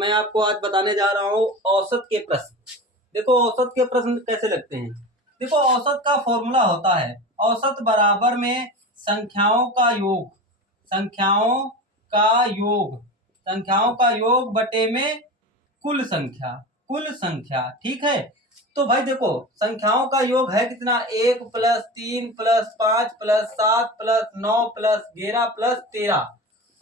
मैं आपको आज बताने जा रहा हूँ औसत के प्रश्न। देखो औसत के प्रश्न कैसे लगते हैं। देखो औसत का फॉर्मूला होता है औसत बराबर में संख्याओं का योग, संख्याओं का योग, संख्याओं का योग बटे में कुल संख्या, कुल संख्या। ठीक है। तो भाई देखो संख्याओं का योग है कितना, 1 + 3 + 5 + 7 + 9 + 11 + 13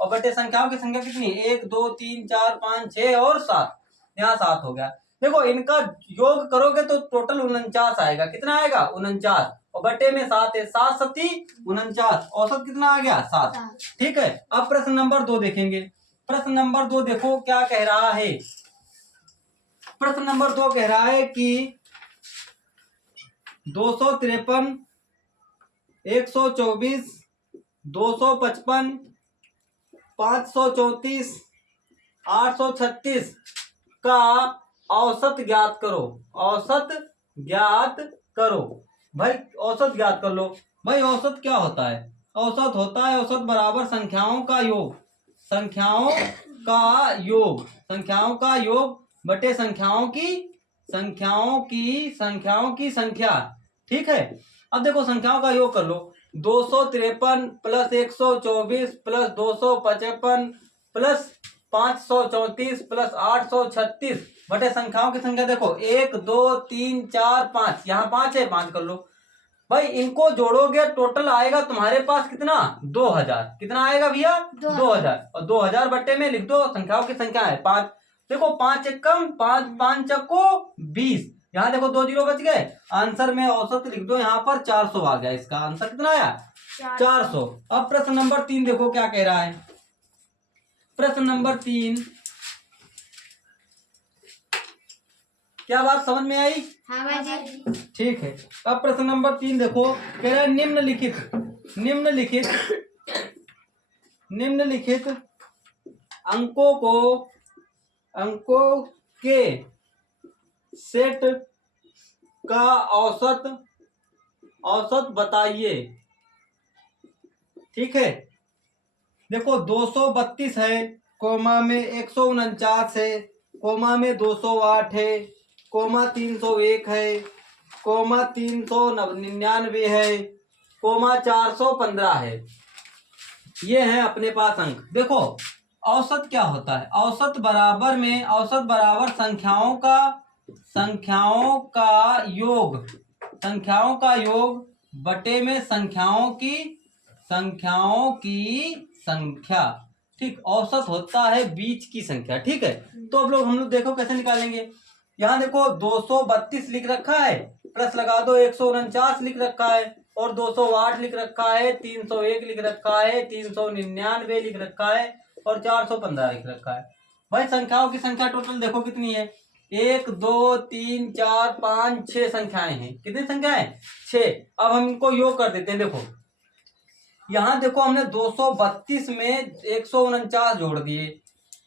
और बटे संख्याओं की संख्या कितनी, 1 2 3 4 5 6 और 7। यहाँ 7 हो गया। देखो इनका योग करोगे तो टोटल 49 आएगा। कितना आएगा, 49 और बटे में 7 है, 7 7 49। औसत कितना आ गया, 7। ठीक है। अब प्रश्न नंबर 2 देखेंगे। प्रश्न नंबर 2 देखो क्या कह रहा है। प्रश्न नंबर 2 कह रहा है कि 253, 124, 255, 534, 836 का औसत ज्ञात करो। औसत ज्ञात करो। भाई औसत ज्ञात कर लो। भाई औसत क्या होता है, औसत होता है औसत बराबर संख्याओं का योग, संख्याओं का योग, संख्याओं का योग बटे संख्याओं की, संख्याओं की संख्या। ठीक है। अब देखो संख्याओं का योग कर लो। 253 + 124 + 255 + 534 + 836 बटे संख्याओं की संख्या। देखो 1 2 3 4 5, यहाँ 5 है, 5 कर लो। भाई इनको जोड़ोगे टोटल आएगा तुम्हारे पास कितना, 2000। कितना आएगा भैया, 2000। और 2000 बट्टे में लिख दो संख्याओं की संख्या है 5। देखो 5 एक कम, 5 5 चक्को 20। यहाँ देखो 2 0 बच गए। आंसर में औसत लिख दो, यहाँ पर 400 आ गया। इसका आंसर कितना आया, 400। अब प्रश्न नंबर 3 देखो क्या कह रहा है। प्रश्न नंबर 3, क्या बात समझ में आई? हाँ भाई। ठीक है। अब प्रश्न नंबर 3 देखो, कह रहा है निम्नलिखित अंकों के सेट का औसत बताइए। ठीक है। देखो 232 है, कोमा में 149 है, कोमा में 208 है, कोमा 301 है, कोमा 399 है, कोमा 415 है। ये है अपने पास अंक। देखो औसत क्या होता है, औसत बराबर में, औसत बराबर संख्याओं का योग, संख्याओं का योग बटे में संख्याओं की संख्या। ठीक। औसत होता है बीच की संख्या। ठीक है। तो अब हम लोग देखो कैसे निकालेंगे। यहाँ देखो 232 लिख रखा है, प्लस लगा दो 149 लिख रखा है, और 208 लिख रखा है, 301 लिख रखा है, 399 लिख रखा है, और 415 लिख रखा है। भाई संख्याओं की संख्या टोटल देखो कितनी है, 1 2 3 4 5 6 संख्याएं हैं। कितनी संख्याएं, 6। अब हम इनको योग कर देते हैं। देखो यहाँ देखो हमने 232 में 149 जोड़ दिए,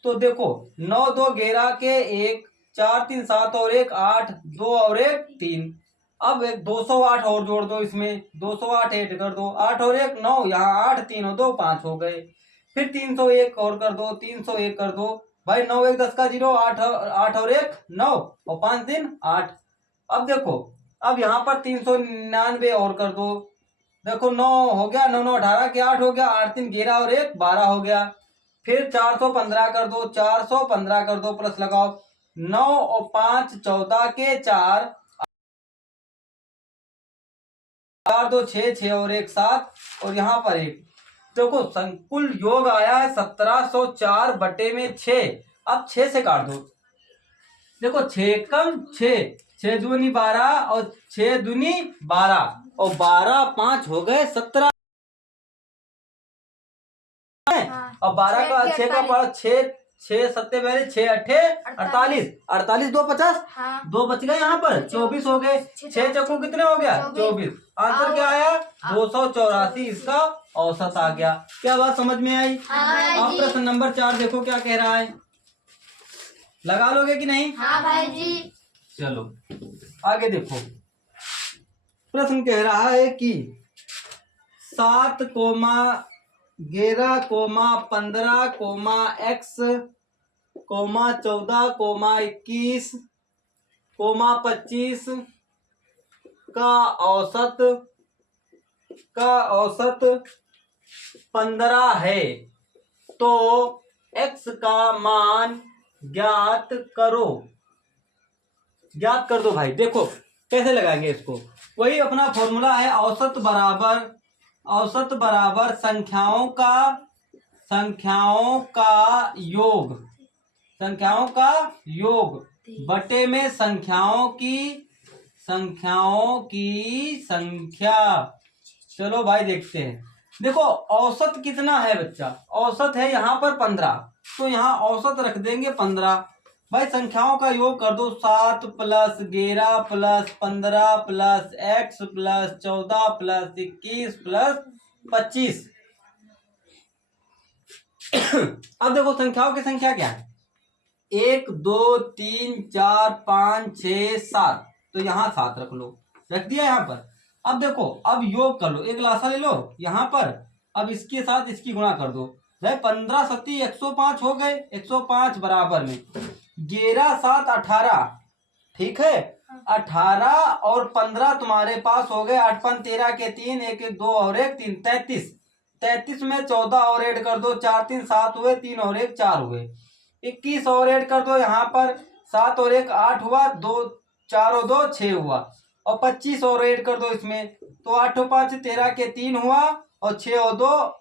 तो देखो 9 2 11 के 1, 4 3 7 और 1 8, 2 और 1 3। अब एक 208 और जोड़ दो इसमें, 208 ऐड कर दो, 8 और 1 9, यहाँ 8 3 और 2 5 हो गए। फिर 301 और कर दो, 301 कर दो। भाई 9 1 10 का 0, 8 और 1 9 और 5 3 8। अब देखो अब यहाँ पर 399 और कर दो। देखो 9 हो गया, 9 9 18 के 8 हो गया, 8 3 11 और 1 12 हो गया। फिर 415 कर दो, 415 कर दो, प्लस लगाओ 9 और 5 14 के 4, 4 2 6 6 और 1 7, और यहाँ पर 1। देखो संकुल योग आया है 1704 बटे में 6। अब 6 से काट दो। देखो 6 कम 6, 6 दूनी 12 और 6 दूनी 12 और 12 5 हो गए 17। और 12 का 6 का पड़ा 6, 6 सत्ते पहले 6 अट्ठे 48, 48 2 50, 2 बच गए, यहाँ पर 24 हो गए। 6 चक्कू कितने हो गया, 24। आंसर क्या आया, 284 इसका औसत आ गया। क्या बात समझ में आई? अब प्रश्न नंबर 4 देखो क्या कह रहा है, लगा लोगे कि नहीं? हाँ भाई जी। चलो आगे देखो। प्रश्न कह रहा है कि 7 11 15 x कोमा 14, कोमा 21, कोमा 25 का औसत 15 है, तो x का मान ज्ञात करो। ज्ञात कर दो भाई। देखो कैसे लगाएंगे इसको, वही अपना फॉर्मूला है, औसत बराबर संख्याओं का योग बटे में संख्याओं की संख्या। चलो भाई देखते हैं। देखो औसत कितना है बच्चा, औसत है यहाँ पर 15, तो यहाँ औसत रख देंगे 15। भाई संख्याओं का योग कर दो, 7 plus 11 plus 15 plus x plus 14 plus 21 plus 25। अब देखो संख्याओं की संख्या क्या है, 1 2 3 4 5 6 7, तो यहाँ 7 रख लो, रख दिया यहाँ पर। अब देखो अब योग कर लो, एक लासा ले लो यहाँ पर, अब इसके साथ इसकी गुणा कर दो। भाई 15 सत्ती 105 हो गए, 105 बराबर में 11 7 18, ठीक है। 18 और 15 तुम्हारे पास हो गए, 8 5 13 के 3, 1 1 2 और 1 3, 33। 33 में 14 और ऐड कर दो, 4 3 7 हुए, 3 और 1 4 हुए। 21 और ऐड कर दो यहाँ पर, 7 और 1 8 हुआ, 2 4 और 2 6 हुआ, और 25 और ऐड कर दो इसमें, तो 8 और 5 13 के 3 हुआ, और 6 और 2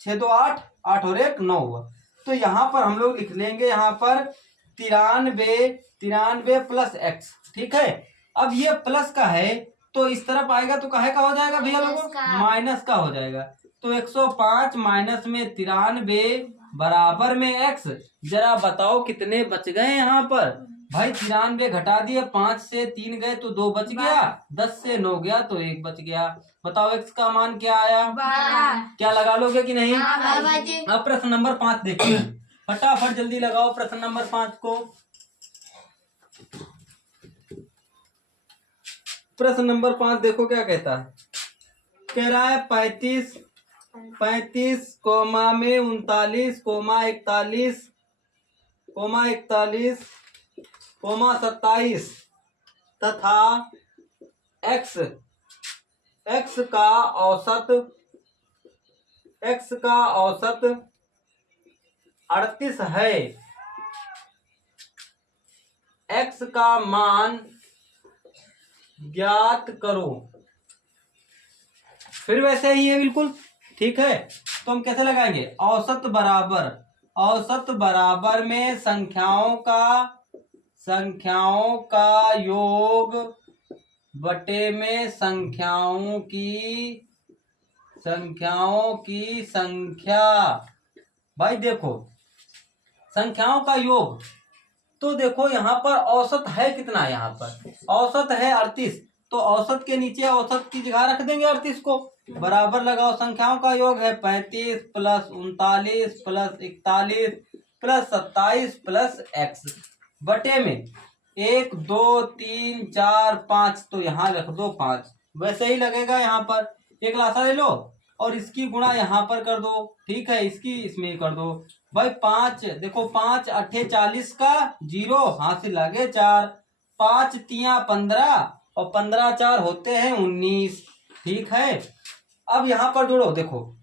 6 2 8, 8 और 1 9 हुआ। तो यहाँ पर हम लोग लिख लेंगे यहाँ पर 93 प्लस x, ठीक है। अब ये प्लस का है तो इस तरफ आएगा तो काहे का हो जाएगा भैया लोगों, माइनस का हो जाएगा। तो 105 माइनस में 93 बराबर में x। जरा बताओ कितने बच गए यहाँ पर। भाई 93 घटा दिए, 5 से 3 गए तो 2 बच गया, 10 से 9 गया तो 1 बच गया। बताओ x का मान क्या आया, क्या लगा लोगे कि नहीं। अब प्रश्न नंबर 5 देखिए, फटाफट जल्दी लगाओ प्रश्न नंबर 5 को। प्रश्न नंबर 5 देखो क्या कहता है, कह रहा है 35 कोमा में 39 कोमा 41 कोमा 27 तथा x का औसत 38 है, x का मान ज्ञात करो। फिर वैसे ही है बिल्कुल, ठीक है। तो हम कैसे लगाएंगे, औसत बराबर में संख्याओं का योग बटे में संख्याओं की संख्या। भाई देखो संख्याओं का योग, तो देखो यहाँ पर औसत है कितना, यहाँ पर औसत है 38, तो औसत के नीचे औसत की जगह रख देंगे 38 को, बराबर लगाओ संख्याओं का योग है 35 plus 39 plus 41 plus 27 plus x बटे में 1 2 3 4 5, तो यहाँ रख दो 5, वैसे ही लगेगा यहाँ पर। एक लासा ले लो और इसकी गुणा यहाँ पर कर दो, ठीक है, इसकी इसमें कर दो। भाई 5 देखो, 5 8 40 का 0, हाथ से लागे 4, 5 3 15 और 15 4 होते हैं 19, ठीक है। अब यहाँ पर जोड़ो, देखो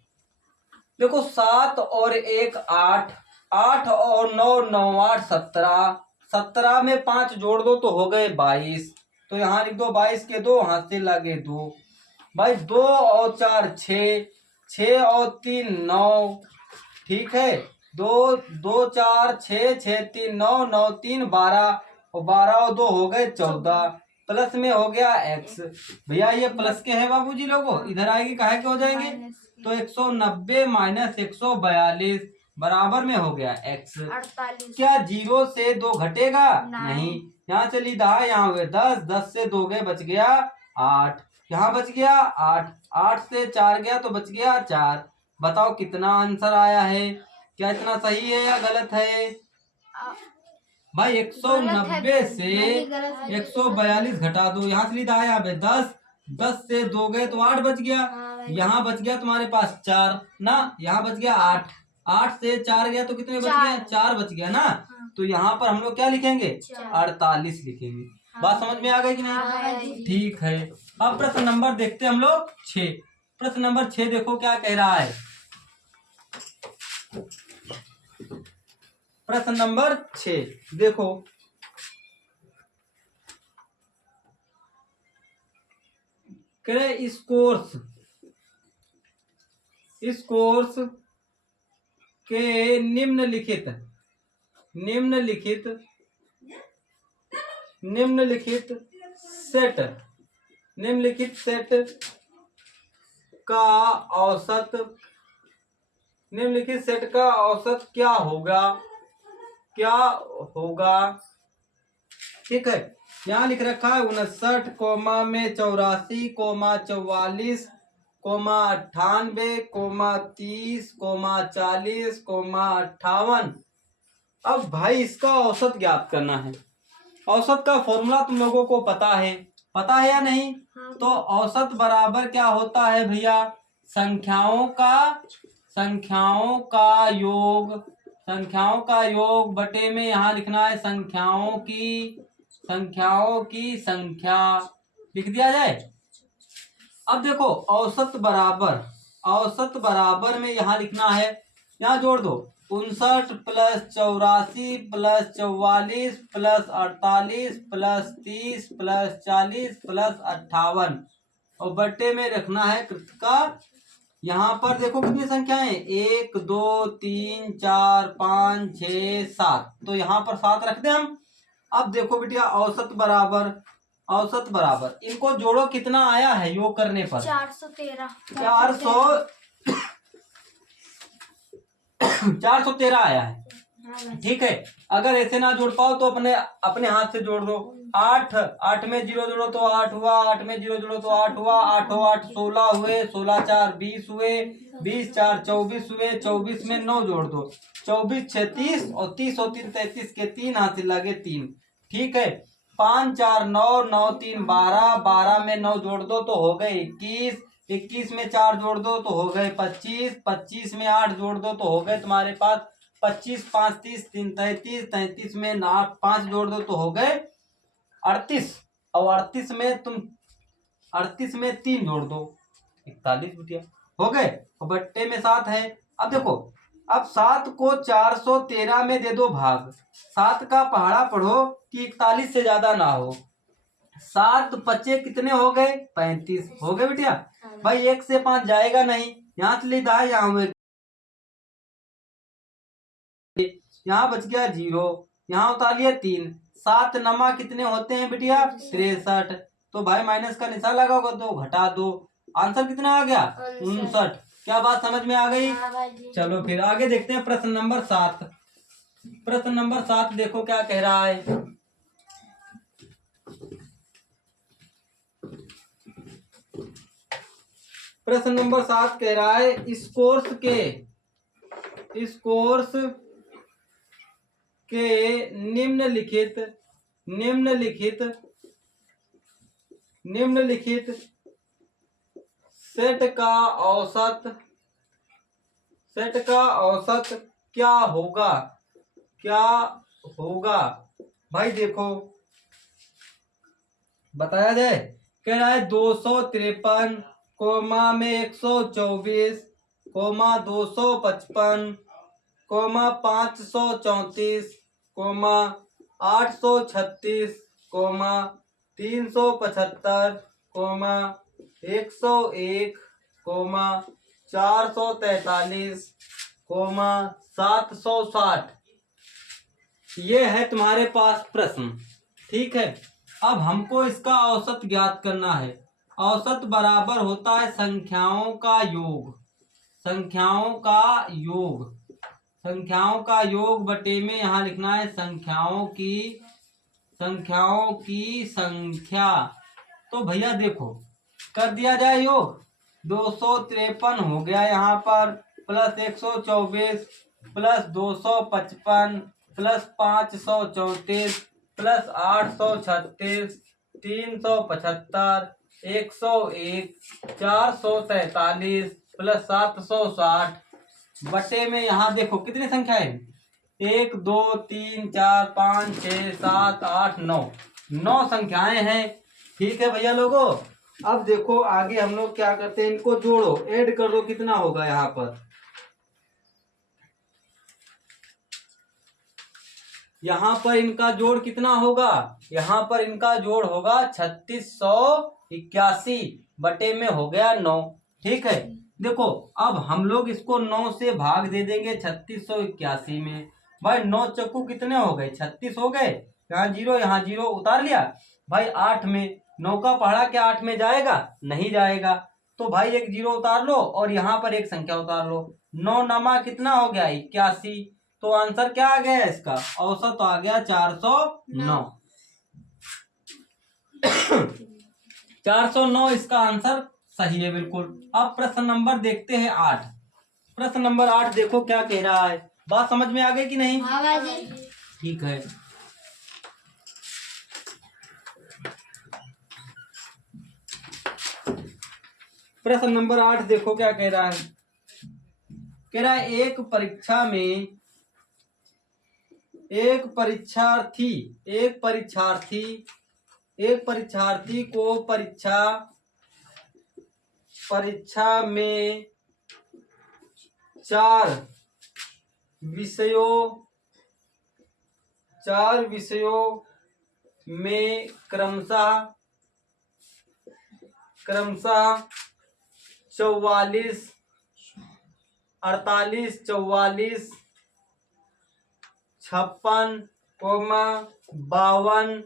7 और 1 8, 8 और 9 9 8 17, 17 में 5 जोड़ दो तो हो गए 22, तो यहाँ लिख दो 22 के 2, हाथ से लागे 2। भाई 2 और 4 6, 6 और 3 9, ठीक है। 2 2 4 6 6 3 9 9 3 12, और 12 और 2 हो गए 14, प्लस में हो गया x। भैया ये प्लस के हैं बाबूजी लोगों, इधर आएगी काहे के हो जाएंगे, तो 190 माइनस 142 बराबर में हो गया x। 48। क्या 0 से 2 घटेगा, नहीं। यहाँ चली 10, यहाँ हुए 10, 10 से 2 गए बच गया 8, यहाँ बच गया 8, 8 से 4 गया तो बच गया 4। बताओ कितना आंसर आया है, क्या इतना सही है या गलत है। भाई 190 से 142 घटा दो, यहाँ से लीधा आया 10, 10 से 2 गए तो 8 बच गया, यहाँ बच गया तुम्हारे पास 4 ना, यहाँ बच गया 8, 8 से 4 गया तो कितने बच गया, 4 बच गया ना। तो यहाँ पर हम लोग क्या लिखेंगे? 48 लिखेंगे। बात समझ में आ गई कि नहीं? ठीक है। अब प्रश्न नंबर देखते हैं हम लोग 6। प्रश्न नंबर 6 देखो क्या कह रहा है। प्रश्न नंबर 6 देखो, इस कोर्स के निम्नलिखित सेट का औसत क्या होगा? ठीक है, यहाँ लिख रखा है 59, 84, 44, 98, 30, 40, 58। अब भाई इसका औसत ज्ञात करना है। औसत का फॉर्मूला तुम लोगों को पता है या नहीं? तो औसत बराबर क्या होता है भैया? संख्याओं का योग बटे में यहाँ लिखना है संख्याओं की संख्या, लिख दिया जाए। अब देखो औसत बराबर में यहाँ लिखना है, यहाँ जोड़ दो 59 plus 84 plus 44 plus 48 plus 30 plus 40 plus 58 और बट्टे में रखना है कृतका। यहाँ पर देखो कितनी संख्याएं, 1 2 3 4 5 6 7, तो यहाँ पर 7 रख दें हम। अब देखो बेटिया औसत बराबर इनको जोड़ो, कितना आया है योग करने पर? 413 आया है। ठीक है, अगर ऐसे ना जोड़ पाओ तो अपने हाथ से जोड़ दो। 8 में 0 जोड़ो तो 8 हुआ, 8 में 0 जोड़ो तो 8 हुआ, 8 8 16 हुए, 16 4 20 हुए, 20 4 24 हुए, 24 में 9 जोड़ दो, 24 6 30 और 30 और 3 33 के 3 हाथ लगे 3। ठीक है, 5 4 9 9 3 12, 12 में 9 जोड़ दो तो हो गए 21, 21 में 4 जोड़ दो तो हो गए 25, 25 में 8 जोड़ दो तो हो गए तुम्हारे पास 25, 5 30 3 33, 33 में 5 जोड़ दो तो हो गए 38 और 38 में 3 जोड़ दो 41 बिटिया, हो गए। और बट्टे में 7 है। अब देखो, अब 7 को 413 में दे दो भाग, 7 का पहाड़ा पढ़ो कि 41 से ज्यादा ना हो। 7 बच्चे कितने हो गए? 35 हो गए बिटिया। भाई 1 से 5 जाएगा नहीं, यहाँ से लिखा है यहाँ बच गया 0, यहाँ उतार लिया 3, 7 नमा कितने होते हैं बिटिया? 63। तो भाई माइनस का निशान लगाओगे तो घटा दो, आंसर कितना आ गया? 59। क्या बात समझ में आ गई? चलो फिर आगे देखते हैं प्रश्न नंबर 7। प्रश्न नंबर 7 देखो क्या कह रहा है। प्रश्न नंबर 7 कह रहा है इस कोर्स के निम्नलिखित सेट का औसत क्या होगा? भाई देखो बताया जाए। कह रहा है 253 कोमा में 124 comma 255 comma 534 comma 836 comma 375 comma 101 comma 443 comma 760। ये है तुम्हारे पास प्रश्न। ठीक है, अब हमको इसका औसत ज्ञात करना है। औसत बराबर होता है संख्याओं का योग बटे में यहाँ लिखना है संख्याओं की संख्या। तो भैया देखो कर दिया जाए योग, 253 हो गया यहाँ पर, plus 124 plus 255 plus 534 plus 836 375 101 443 plus 760 बटे में यहाँ देखो कितनी संख्या है? 1 2 3 4 5 6 7 8 9, 9 संख्याएं हैं। ठीक है भैया लोगों, अब देखो आगे हम लोग क्या करते हैं, इनको जोड़ो, ऐड कर दो, कितना होगा यहाँ पर, यहाँ पर इनका जोड़ कितना होगा, यहाँ पर इनका जोड़ होगा 3681 बटे में हो गया 9। ठीक है, देखो अब हम लोग इसको 9 से भाग दे देंगे 3681 में। भाई 9 चक्कू कितने हो गए, 36 हो गए, यहाँ जीरो यहाँ जीरो उतार लिया। भाई 8 में 9 का पहाड़ा क्या 8 में जाएगा, नहीं जाएगा, तो भाई एक जीरो उतार लो और यहाँ पर एक संख्या उतार लो। 9 नमा कितना हो गया 81, तो आंसर क्या आ गया इसका, औसत आ गया 409। 409 इसका आंसर सही है बिल्कुल। अब प्रश्न नंबर देखते हैं 8। प्रश्न नंबर 8 देखो क्या कह रहा है, बात समझ में आ गई कि नहीं? हाँ जी। ठीक है, प्रश्न नंबर 8 देखो क्या कह रहा है, कह रहा है एक परीक्षा में एक परीक्षार्थी को परीक्षा में चार विषयों में क्रमशः 44, 48, 44, 56, 52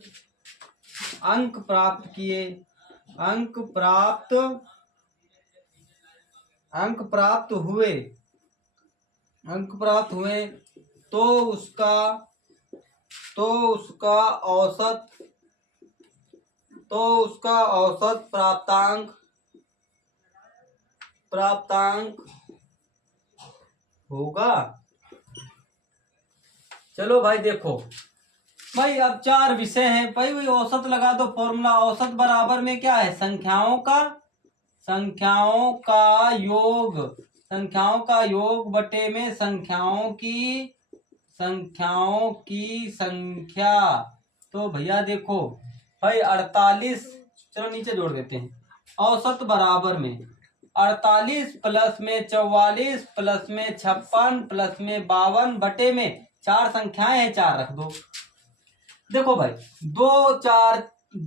अंक प्राप्त हुए तो उसका औसत प्राप्तांक होगा। चलो भाई देखो, भाई अब 4 विषय हैं, भाई वही औसत लगा दो, फॉर्मूला औसत बराबर में क्या है, संख्याओं का योग बटे में संख्याओं की संख्या। तो भैया देखो भाई 48, चलो नीचे जोड़ देते हैं, औसत बराबर में 48 प्लस में 44 प्लस में 56 प्लस में 52 बटे में 4 संख्याएं हैं, 4 रख दो। देखो भाई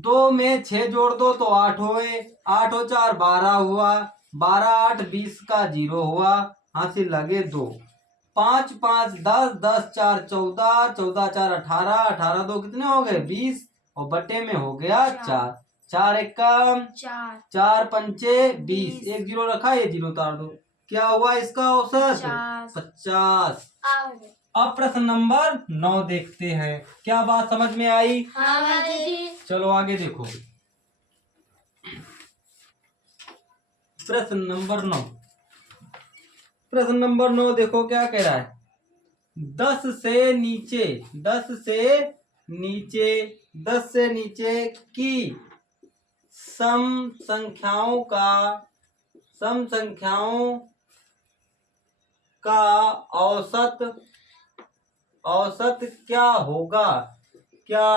2 में 6 जोड़ दो तो 8 हुए, 8 और 4 12 हुआ, 12 8 20 का 0 हुआ, हासिल लगे 2, 5 5 10, 10 4 14, 14 4 18, 18 2 कितने हो गए 20, और बटे में हो गया 4, 4 एकम 4 पंचे 20, एक जीरो रखा, ये जीरो उतार दो, क्या हुआ इसका औसत 50। अब प्रश्न नंबर 9 देखते हैं, क्या बात समझ में आई? हाँ जी। चलो आगे देखो, प्रश्न नंबर 9 देखो क्या कह रहा है, 10 से नीचे की सम संख्याओं का औसत क्या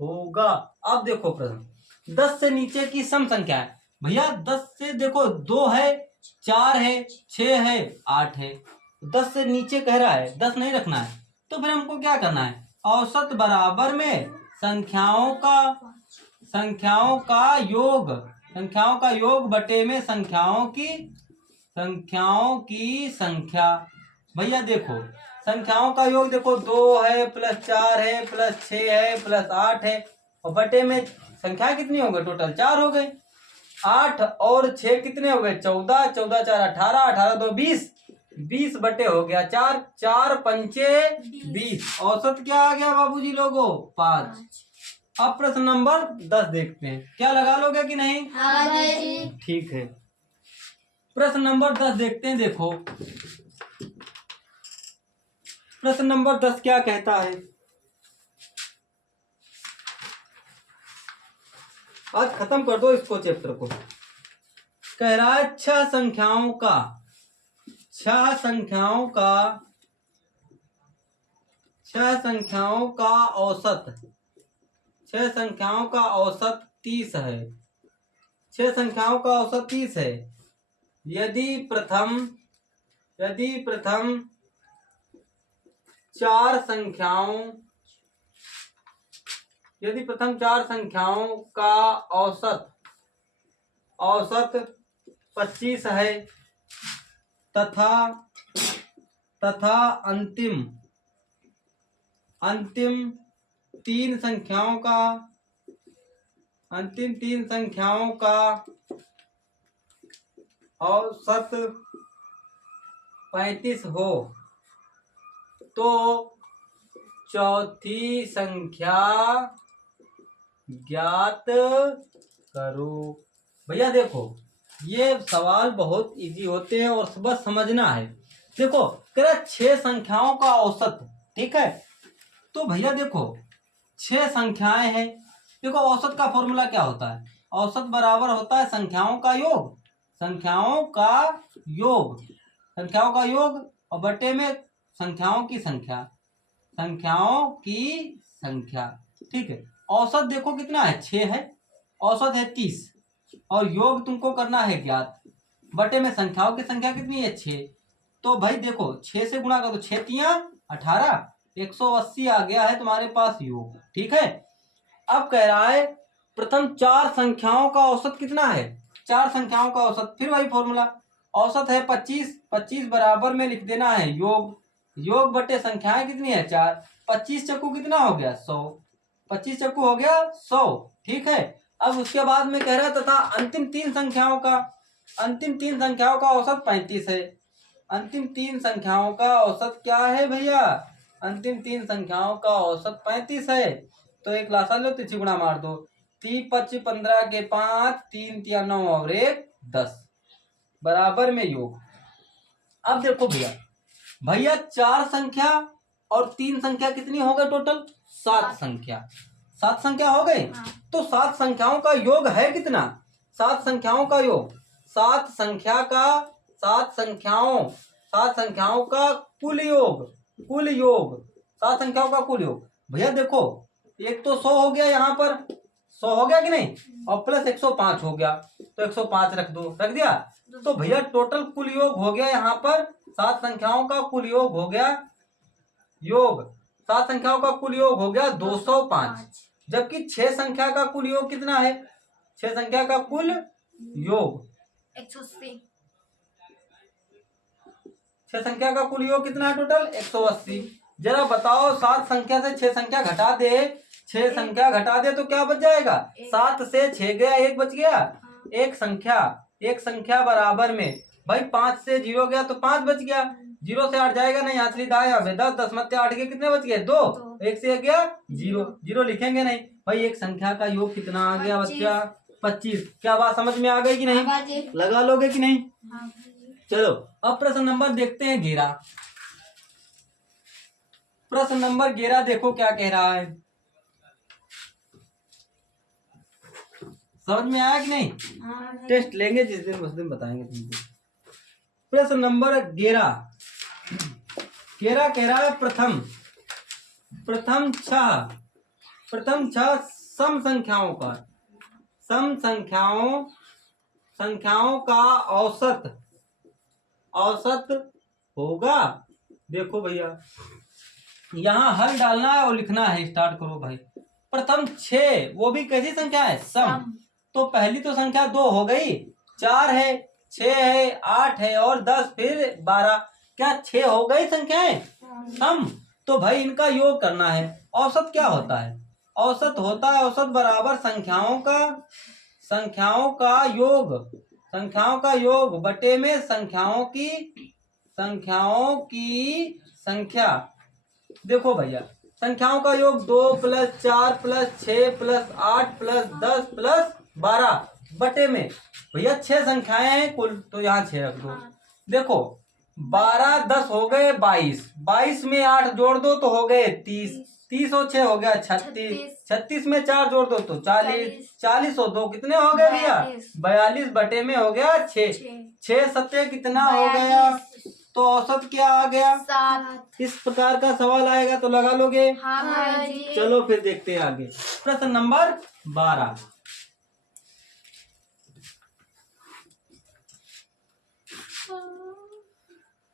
होगा। अब देखो प्रश्न, 10 से नीचे की सम संख्या है भैया, 10 से देखो 2 है, 4 है, 6 है, 8 है, 10 से नीचे कह रहा है, 10 नहीं रखना है, तो फिर हमको क्या करना है, औसत बराबर में संख्याओं का योग बटे में संख्याओं की संख्या। भैया देखो संख्याओं का योग देखो 2 है प्लस 4 है प्लस 6 है प्लस 8 है, और बटे में संख्या कितनी हो गई, टोटल 4 हो गए, 8 और 6 कितने हो गए 14, 14 4 18, 18 2 20, 20 बटे हो गया 4, 4 पंचे 20, औसत क्या आ गया बाबूजी लोगों 5। अब प्रश्न नंबर 10 देखते हैं, क्या लगा लोगे कि नहीं? हाँ जी। ठीक है, प्रश्न नंबर 10 देखते हैं। देखो प्रश्न नंबर 10 क्या कहता है, आज खत्म कर दो इसको, चैप्टर को। कह रहा है 6 संख्याओं का 6 संख्याओं का औसत 6 संख्याओं का औसत 30 है। 6 संख्याओं का औसत 30 है। यदि प्रथम चार संख्याओं का औसत 25 है तथा अंतिम तीन संख्याओं का औसत 35 हो तो चौथी संख्या ज्ञात करो। भैया देखो, ये सवाल बहुत इजी होते हैं और बस समझना है। देखो कह रहा 6 संख्याओं का औसत, ठीक है। तो भैया देखो 6 संख्याएं हैं। देखो औसत का फॉर्मूला क्या होता है? औसत बराबर होता है संख्याओं का योग और बटे में संख्याओं की संख्या, ठीक है। औसत देखो कितना है? 6 है। औसत है 30 और योग तुमको करना है ज्ञात। बटे में संख्याओं की संख्या कितनी है? 6। तो भाई देखो 6 से गुणा कर दो, 6 तिया 18, 180 आ गया है तुम्हारे पास योग, ठीक है। अब कह रहा है प्रथम 4 संख्याओं का औसत कितना है? 4 संख्याओं का औसत, फिर वही फॉर्मूला, औसत है 25 बराबर में लिख देना है योग बटे संख्याएं कितनी है? 4। 25 चक्कू कितना हो गया? 100। 25 चक्कू हो गया 100, ठीक है। अब उसके बाद में कह रहा तथा अंतिम तीन संख्याओं का औसत 35 है। अंतिम तीन संख्याओं का औसत क्या है भैया? अंतिम तीन संख्याओं का औसत 35 है। तो एक लासा लो, तिरछी गुणा मार दो। 3 5 15 के 5, 3 तिया 9 और 1 10 बराबर में योग। अब देखो भैया 4 संख्या और 3 संख्या कितनी हो गई टोटल? 7 संख्या। 7 संख्या हो गई। तो 7 संख्याओं का योग है कितना? 7 संख्याओं का योग, 7 संख्याओं का कुल योग 7 संख्याओं का कुल योग। भैया देखो एक तो 100 हो गया, यहाँ पर 100 हो गया कि नहीं, और प्लस 105 हो गया, तो 105 रख दिया। तो भैया टोटल कुल योग हो गया यहाँ पर 7 संख्याओं का कुल योग हो गया 7 संख्याओं का कुल योग हो गया 205। जबकि 6 संख्या का कुल योग कितना है? 6 संख्या का कुल योग 180। 6 संख्या का कुल योग कितना है टोटल? 180। जरा बताओ 7 संख्या से 6 संख्या घटा दे, 6 संख्या घटा दे तो क्या बच जाएगा? 7 से 6 गया, 1 बच गया। एक संख्या बराबर में भाई 5 से 0 गया तो 5 बच गया। 0 से 8 जाएगा नहीं, हाथ सीधा आया 10, 10 मत्ते 8 के कितने बच गए? 2। 1 से 1 गया 0 लिखेंगे नहीं भाई। एक संख्या का योग कितना आ गया बच्चा? 25। क्या बात समझ में आ गई कि नहीं? लगा लोगे कि नहीं? चलो अब प्रश्न नंबर देखते हैं 11। प्रश्न नंबर 11 देखो क्या कह रहा है, समझ में आया कि नहीं? टेस्ट लेंगे जिस दिन उस दिन बताएंगे तुमको। प्रश्न नंबर 11 कह रहा है प्रथम छह सम संख्याओं का औसत होगा। देखो भैया यहाँ हल डालना है और लिखना है। स्टार्ट करो भाई। प्रथम 6, वो भी कैसी संख्या है? सम। तो पहली तो संख्या 2 हो गई, 4 है, 6 है, 8 है और 10 फिर 12। क्या 6 हो गई संख्याएं? सम। तो भाई इनका योग करना है। औसत क्या होता है? औसत होता है औसत बराबर संख्याओं का योग बटे में संख्याओं की संख्या। देखो भैया संख्याओं का योग 2 + 4 + 6 + 8 + 10 + 12 बटे में भैया 6 संख्याएं हैं कुल, तो यहाँ 6 रख दो। देखो 12 10 हो गए 22, 22 में 8 जोड़ दो तो हो गए 30, 30 और 6 हो गया 36, 36 में 4 जोड़ दो तो 40, 40 और 2 कितने हो गए भैया? 42 बटे में हो गया 6, 6 सत्ते कितना हो गया? तो औसत क्या आ गया? 7। इस प्रकार का सवाल आएगा तो लगा लोगे? हाँ जी। चलो फिर देखते हैं आगे। प्रश्न नंबर 12।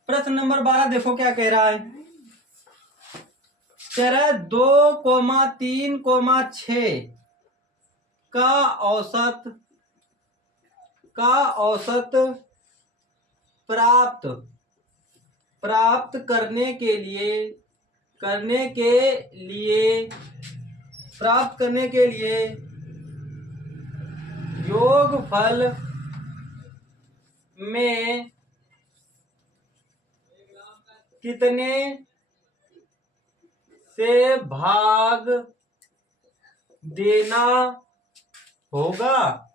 प्रश्न नंबर 12 देखो क्या कह रहा है। कह रहा है 2,3,6 का औसत प्राप्त करने के लिए योगफल में कितने से भाग देना होगा?